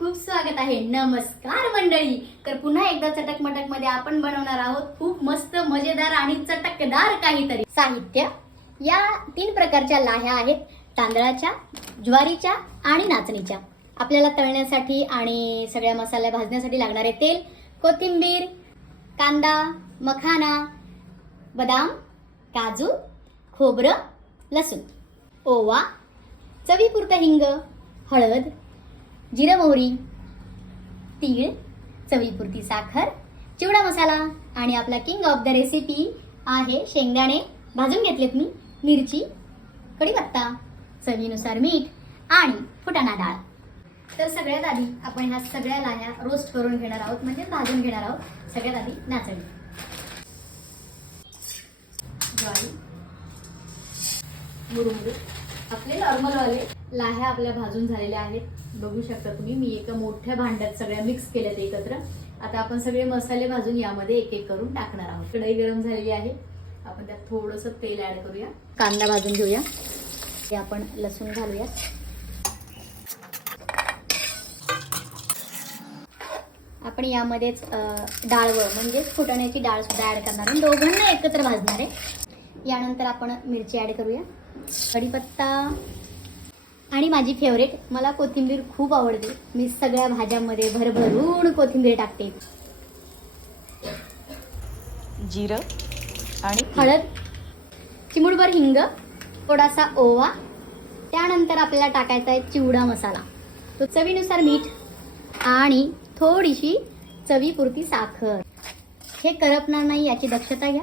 खूप स्वागत आहे. नमस्कार मंडळी. तर पुन्हा एकदा चटक मटकमध्ये आपण बनवणार आहोत खूप मस्त मजेदार आणि चटकदार काहीतरी. साहित्य. या तीन प्रकारच्या लाह्या आहेत. तांदळाच्या ज्वारीच्या आणि नाचणीच्या. आपल्याला तळण्यासाठी आणि सगळ्या मसाल्या भाजण्यासाठी लागणारे तेल कोथिंबीर कांदा मखाना बदाम काजू खोबरं लसूण ओवा चवीपुरतं हिंग हळद जिरं मोहरी तीळ चवीपुरती साखर चिवडा मसाला आणि आपला किंग ऑफ द रेसिपी आहे शेंगदाणे. भाजून घेतलेत मी मिरची कढीपत्ता चवीनुसार मीठ आणि फुटाणा डाळ. तर सगळ्यात आधी आपण ह्या सगळ्या लाह्या रोस्ट करून घेणार आहोत म्हणजे भाजून घेणार आहोत. सगळ्यात आधी नाचणी. ज्वारी मुरुमुरु आपले नॉर्मलवाले लाह्या आपल्या भाजून झालेल्या आहेत. बघू शकता तुम्ही मी एका मोठ्या भांड्यात सगळ्या मिक्स केल्यात एकत्र. आता आपण सगळे मसाले भाजून यामध्ये एक एक करून टाकणार आहोत. कढई गरम झालेली आहे. आपण त्यात थोडस तेल ऍड करूया. कांदा भाजून घेऊया. हे आपण लसूण घालूया आपण यामध्येच अं, डाळवं म्हणजेच फुटण्याची डाळ सुद्धा ऍड करणार आहे. दोघांना एकत्र भाजणार आहे. यानंतर आपण मिरची ऍड करूया. कढीपत्ता आणि माझी फेवरेट मला कोथिंबीर खूप आवडते. मी सगळ्या भाज्यांमध्ये भरभरून कोथिंबीर टाकते. जिरं आणि हळद चिमुडभर हिंग थोडासा ओवा त्यानंतर आपल्याला टाकायचा आहे चिवडा मसाला. तो चवीनुसार मीठ आणि थोडीशी चवीपुरती साखर. हे करपणार नाही याची दक्षता घ्या.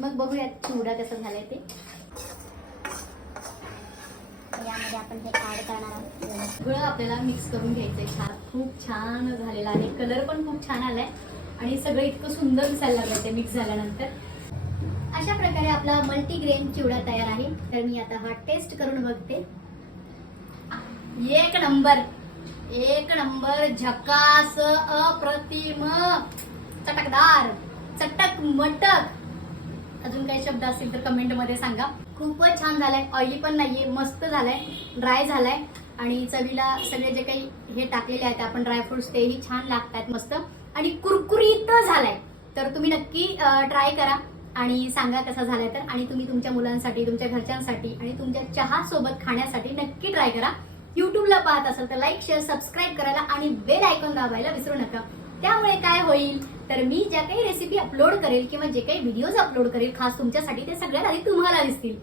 मग बघूया चिवडा कसं झालाय ते. यामध्ये आपण हे करणार आहोत. सगळं आपल्याला मिक्स करून घ्यायचंय छान. खूप छान झालेला आहे. कलर पण खूप छान आलाय. आणि सगळं इतकं सुंदर दिसायला लागलं ते मिक्स झाल्यानंतर. अशा प्रकारे आपला मल्टीग्रेन चिवडा तयार आहे. तर मी आता हा टेस्ट करून बघते. एक नंबर. एक नंबर. झकास अप्रतिम. चटकदार. चटक मटक. अजून काही शब्द असतील तर कमेंटमध्ये सांगा. खूपच छान झालाय. ऑइली पण नाहीये मस्त झालाय. ड्राय झालाय. आणि चवीला सगळे जे काही हे टाकलेले आहेत आपण ड्रायफ्रुट्स तेही छान लागतात मस्त. आणि कुरकुरीत झालाय. तर तुम्ही नक्की ट्राय करा. आणि सांगा कसा झालाय तर. आणि तुम्ही तुमच्या मुलांसाठी तुमच्या घरच्यांसाठी आणि तुमच्या चहा सोबत खाण्यासाठी नक्की ट्राय करा. युट्यूबला पाहत असाल तर लाईक शेअर सबस्क्राईब करायला आणि बेल आयकॉन दाबायला विसरू नका. त्यामुळे काय होईल? तर मी ज्या काही रेसिपी अपलोड करेल किंवा जे काही व्हिडिओज अपलोड करेल खास तुमच्यासाठी ते सगळ्यात आधी तुम्हाला दिसतील.